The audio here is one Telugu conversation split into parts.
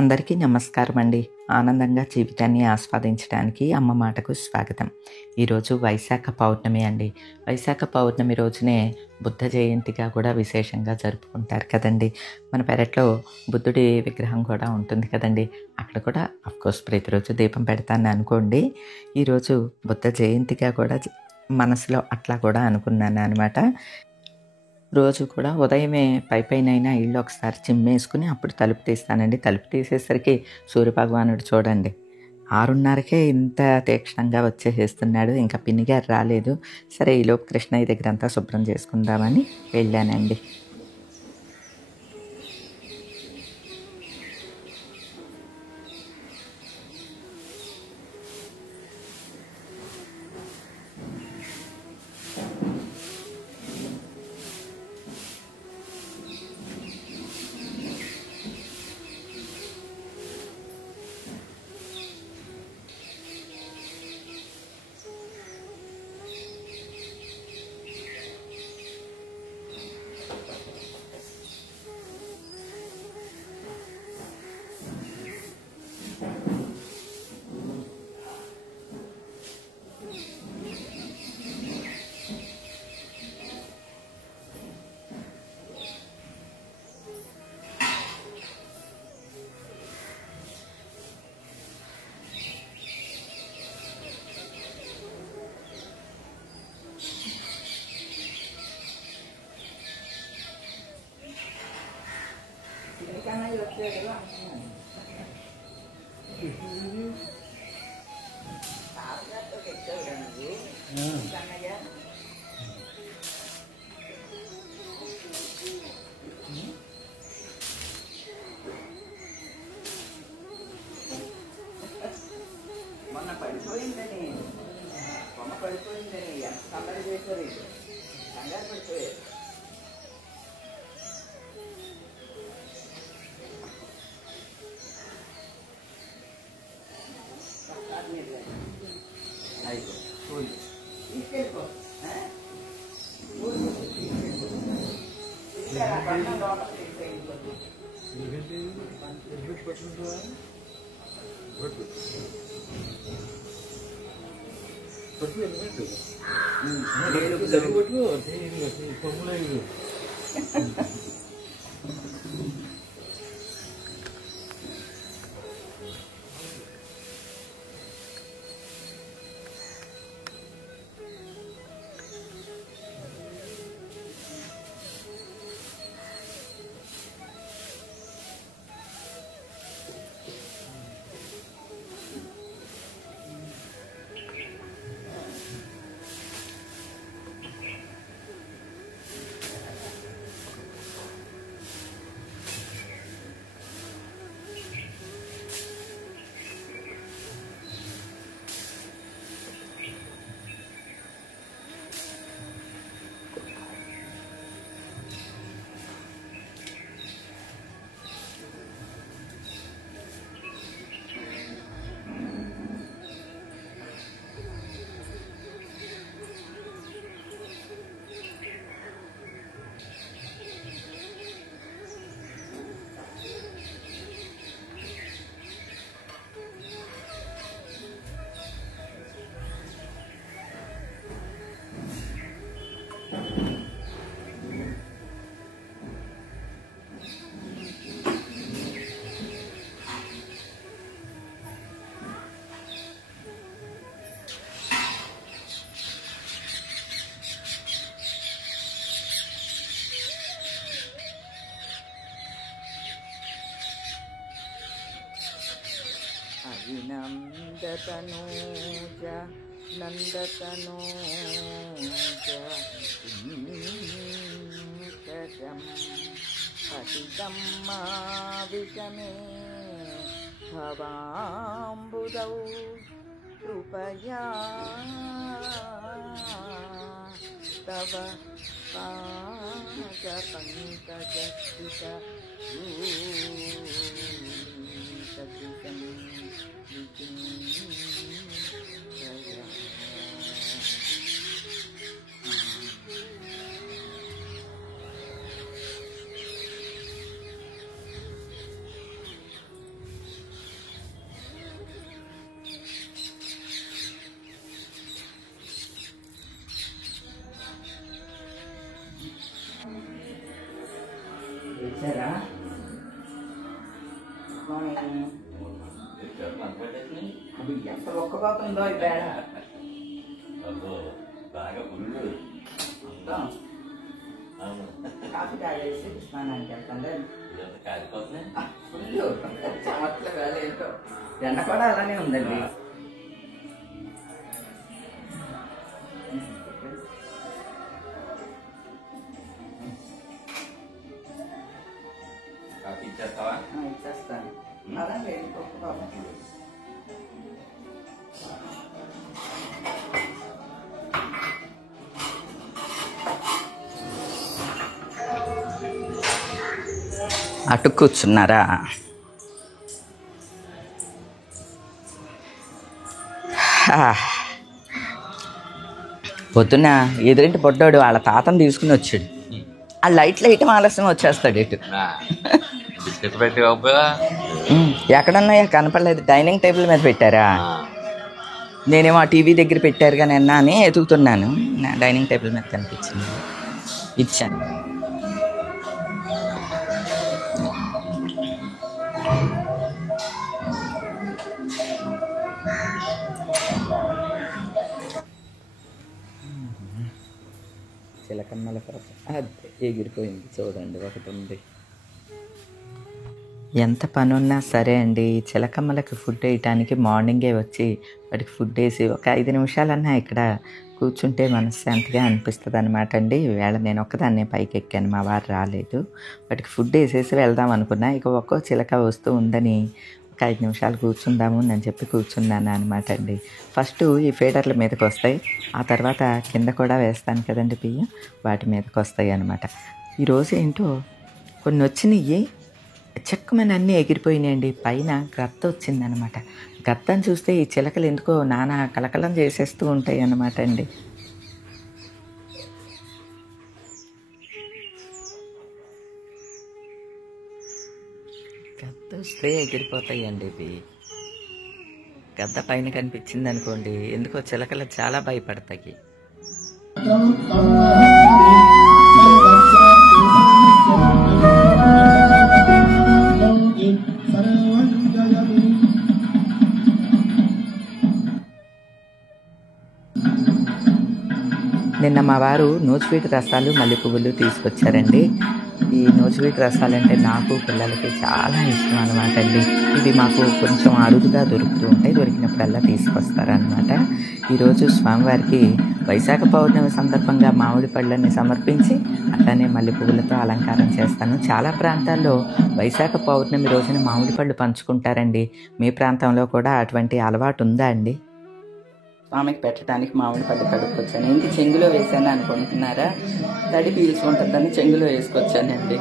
అందరికీ నమస్కారం అండి. ఆనందంగా జీవితాన్ని ఆస్వాదించడానికి అమ్మ మాటకు స్వాగతం. ఈరోజు వైశాఖ పౌర్ణమి అండి. వైశాఖ పౌర్ణమి రోజునే బుద్ధ జయంతిగా కూడా విశేషంగా జరుపుకుంటారు కదండి. మన పెరట్లో బుద్ధుడి విగ్రహం కూడా ఉంటుంది కదండి. అక్కడ కూడా అఫ్కోర్స్ ప్రతిరోజు దీపం పెడతాను అనుకోండి. ఈరోజు బుద్ధ జయంతిగా కూడా మనసులో అట్లా కూడా అనుకున్నాను అనమాట. రోజు కూడా ఉదయమే పైపైనైనా ఇల్లు ఒకసారి చిమ్మేసుకుని అప్పుడు తలుపు తీస్తానండి. తలుపు తీసేసరికి సూర్యభగవానుడు చూడండి 6:30కే ఇంత తీక్షణంగా వచ్చేసేస్తున్నాడు. ఇంకా పిన్ని గారు రాలేదు. సరే ఈలోపు కృష్ణయ్య దగ్గర అంతా శుభ్రం చేసుకుందామని వెళ్ళానండి. మొన్న పడిపోయిందని బొమ్మ పడిపోయిందని ఎంత కంగారు చేశారు. కంగారు పడిపోయారు. తీసుకెళ్ళిపో అవినందతనూజ నందతనూజ ఇంకజం పతితం మావిషమే భవాంబుదౌ కృపయా తవ పాద పంకజస్థిత అది ఎంత ఒక్కపోతుందో ఈ బేడ కాఫీ తాగేసి స్నానానికి వెళ్తాను ఫుల్ చెమట్ల వేళ ఏంటో ఎండ కూడా అలానే ఉందండి. ఇచ్చేస్తాను అలాగే అటు కూర్చున్నారా? పొద్దున్న ఎదురింటి పొడ్డాడు వాళ్ళ తాతను తీసుకుని వచ్చాడు. ఆ లైట్లు వేయటం ఆలస్యం వచ్చేస్తాడు ఇటు. ఎక్కడున్నాయా కనపడలేదు. డైనింగ్ టేబుల్ మీద పెట్టారా? నేనేమో ఆ టీవీ దగ్గర పెట్టారు కానీ నిన్న అని ఎతుకుతున్నాను. డైనింగ్ టేబుల్ మీద కనిపించింది, ఇచ్చాను. చిలకమ్మల అది ఎగిరిపోయింది చూడండి, ఒకటి ఉంది. ఎంత పని ఉన్నా సరే అండి, చిలకమ్మలకి ఫుడ్ వేయటానికి మార్నింగే వచ్చి వాటికి ఫుడ్ వేసి ఒక 5 నిమిషాలన్నా ఇక్కడ కూర్చుంటే మనశ్శాంతిగా అనిపిస్తుంది అనమాట అండి. ఈవేళ నేను ఒక్కదాన్నే పైకి ఎక్కాను, మా వారు రాలేదు. వాటికి ఫుడ్ వేసేసి వెళ్దాం అనుకున్నా. ఇక ఒక్కో చిలక వస్తూ ఉందని ఒక 5 నిమిషాలు కూర్చుందాము అని చెప్పి కూర్చున్నాను అనమాట అండి. ఫస్ట్ ఈ ఫీడర్ల మీదకి వస్తాయి, ఆ తర్వాత కింద కూడా వేస్తాను కదండి బియ్యం, వాటి మీదకి వస్తాయి అనమాట. ఈరోజు ఏంటో కొన్ని వచ్చినాయి, చెక్కమని అన్నీ ఎగిరిపోయినాయండి. పైన గత్త వచ్చిందనమాట. గత్తని చూస్తే ఈ చిలకలు ఎందుకో నానా కలకలం చేసేస్తూ ఉంటాయి అన్నమాట అండి. గద్ద వస్తే ఎగిరిపోతాయండి ఇవి. గద్ద పైన కనిపించింది అనుకోండి, ఎందుకో చిలకలు చాలా భయపడతాయి. నిన్న మా వారు నూజివీటి రసాలు మల్లె పువ్వులు తీసుకొచ్చారండి. ఈ నూజివీటి రసాలంటే నాకు పిల్లలకి చాలా ఇష్టం అనమాట అండి. ఇవి మాకు కొంచెం అరుదుగా దొరుకుతూ ఉంటాయి, దొరికినప్పుడల్లా తీసుకొస్తారనమాట. ఈరోజు స్వామివారికి వైశాఖ పౌర్ణమి సందర్భంగా మామిడి పళ్ళని సమర్పించి అట్లానే మల్లె పువ్వులతో అలంకారం చేస్తాను. చాలా ప్రాంతాల్లో వైశాఖ పౌర్ణమి రోజున మామిడి పళ్ళు పంచుకుంటారండి. మీ ప్రాంతంలో కూడా అటువంటి అలవాటు ఉందా అండి? స్వామికి పెట్టడానికి మామిడి పళ్ళు కడుక్కొచ్చాను. ఏంటి చెంగులో వేసాను అనుకుంటున్నారా? తడి పీల్చుకుంటుందని చెంగులో వేసుకొచ్చానండి.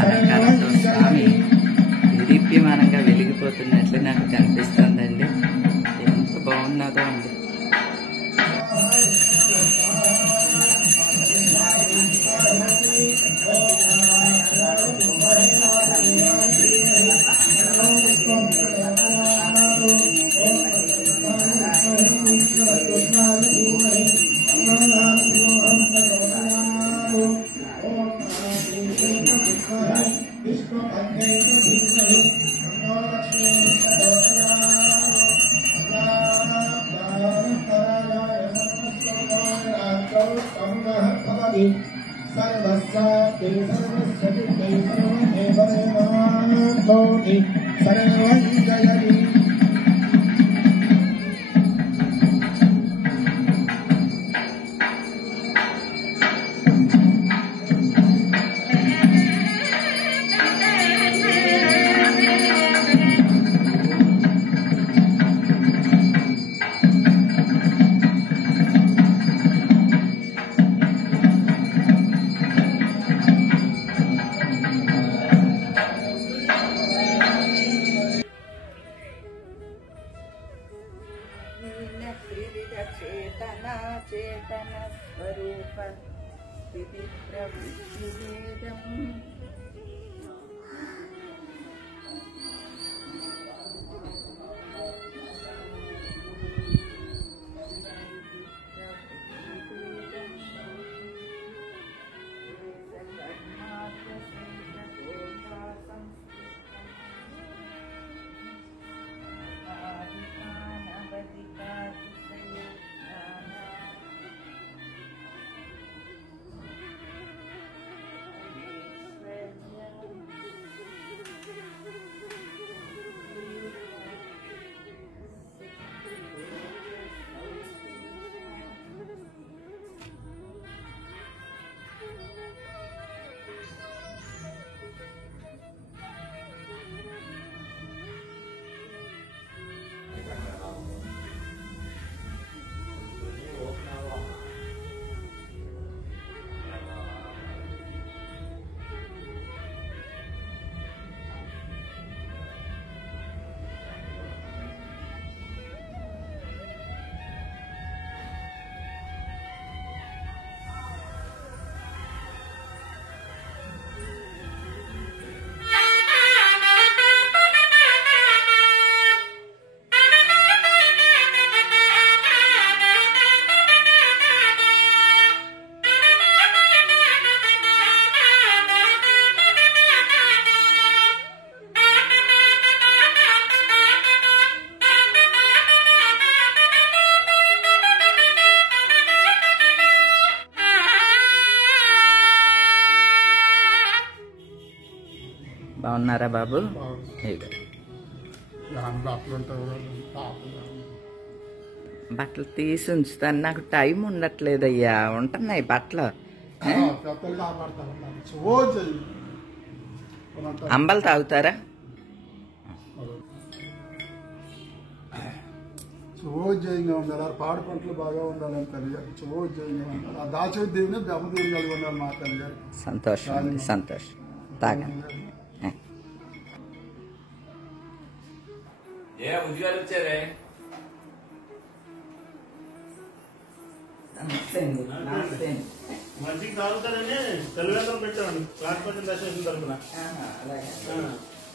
అలంకారంతో స్వామి దీప్యమానంగా వెలిగిపోతున్నట్లు నాకు కనిపిస్తుందండి. ఎంత బాగున్నదో అండి. బాగున్నారా బాబు? ఇదిగో బట్టలు తీసి ఉంచుతాను, నాకు టైం ఉండట్లేదయ్యా. ఉంటున్నాయి బట్టలు. అంబలు తాగుతారా? శుభోజ్జయంగా ఉండాలి, పాడి పంటలు బాగా ఉండాలని తల్లి గారు శుభోజ్జయంగా ఉండాలి. ఆ దాచేది దేవుని బ్రహ్మదేవుని కలిగి ఉండాలి మా తల్లి గారు. సంతోషం అండి, సంతోషం. తాగండి. ఉద్యోగాలు వచ్చారే? మంచిగా తాగుతారని తెలివేంద్రం పెట్టామండి. ట్రాన్స్పోర్ట్ అసోసియేషన్ తరఫున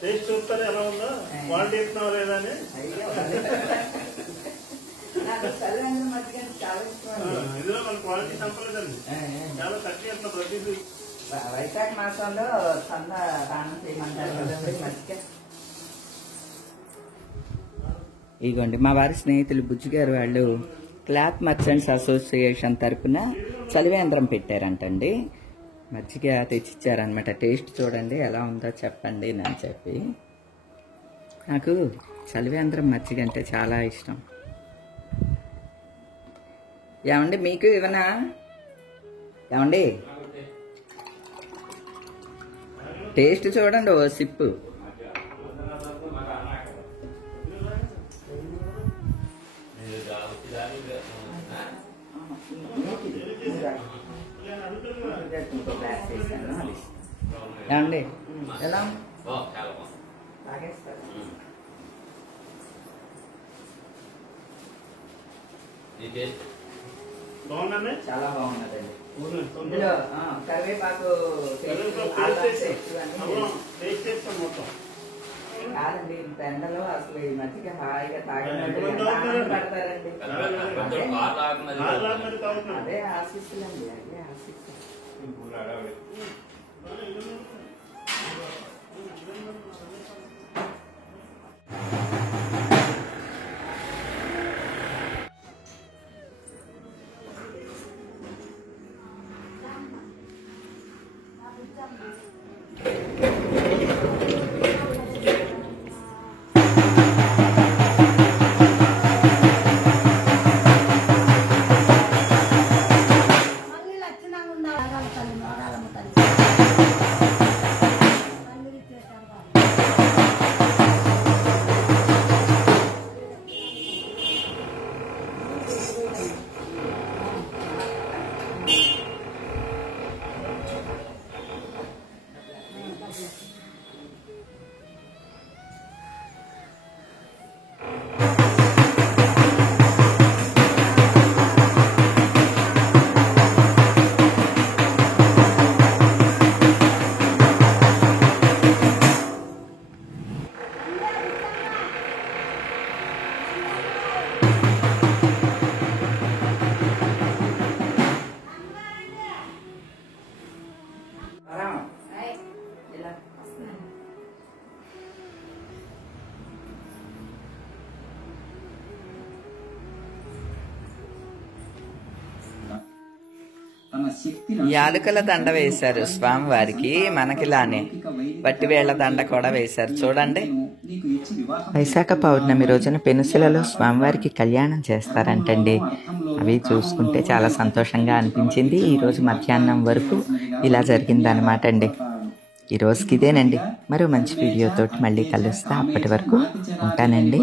టేస్ట్ చూస్తారు ఎలా ఉందో, క్వాలిటీ ఇస్తున్నావా లేదా అని. ఇందులో మన క్వాలిటీ సంపలేదండి, చాలా తక్కువ ఇస్తున్నా ప్రతిదీ. వైశాఖ మాసంలో దానం చేయమంటారు కదండి మజ్జిగ. ఇదిగోండి మా వారి స్నేహితులు బుజ్జిగారు వాళ్ళు క్లాత్ మర్చెంట్స్ అసోసియేషన్ తరఫున చలివేంద్రం పెట్టారంటండి. మజ్జిగ తెచ్చిచ్చారనమాట. టేస్ట్ చూడండి ఎలా ఉందో చెప్పండి అని చెప్పి. నాకు చలివేంద్రం మజ్జిగ అంటే చాలా ఇష్టం. ఏమండి మీకు ఇవనా? ఏమండి టేస్ట్ చూడండి ఓ సిప్పు. ఏమండి ఎలా బాగుందండి, చాలా బాగున్నదండి. ఇందులో కరివేపాకు టేస్ట్ చేస్తాం మొత్తం. కాదండి పెండలో అసలు ఈ మధ్యకి హాయిగా తాగినట్టు పడతారండి. అదే ఆశిస్తులండి, అదే ఆశిస్తు. యాలకుల దండ వేశారు స్వామివారికి, మనకిలానే వట్టివేళ్ల దండ కూడా వేశారు చూడండి. వైశాఖ పౌర్ణమి రోజున పెనుసులలో స్వామివారికి కళ్యాణం చేస్తారంటండి. అవి చూసుకుంటే చాలా సంతోషంగా అనిపించింది. ఈరోజు మధ్యాహ్నం వరకు ఇలా జరిగిందనమాట అండి. ఈ రోజుకి ఇదేనండి. మరో మంచి వీడియోతోటి మళ్ళీ కలుస్తా. అప్పటి వరకు ఉంటానండి.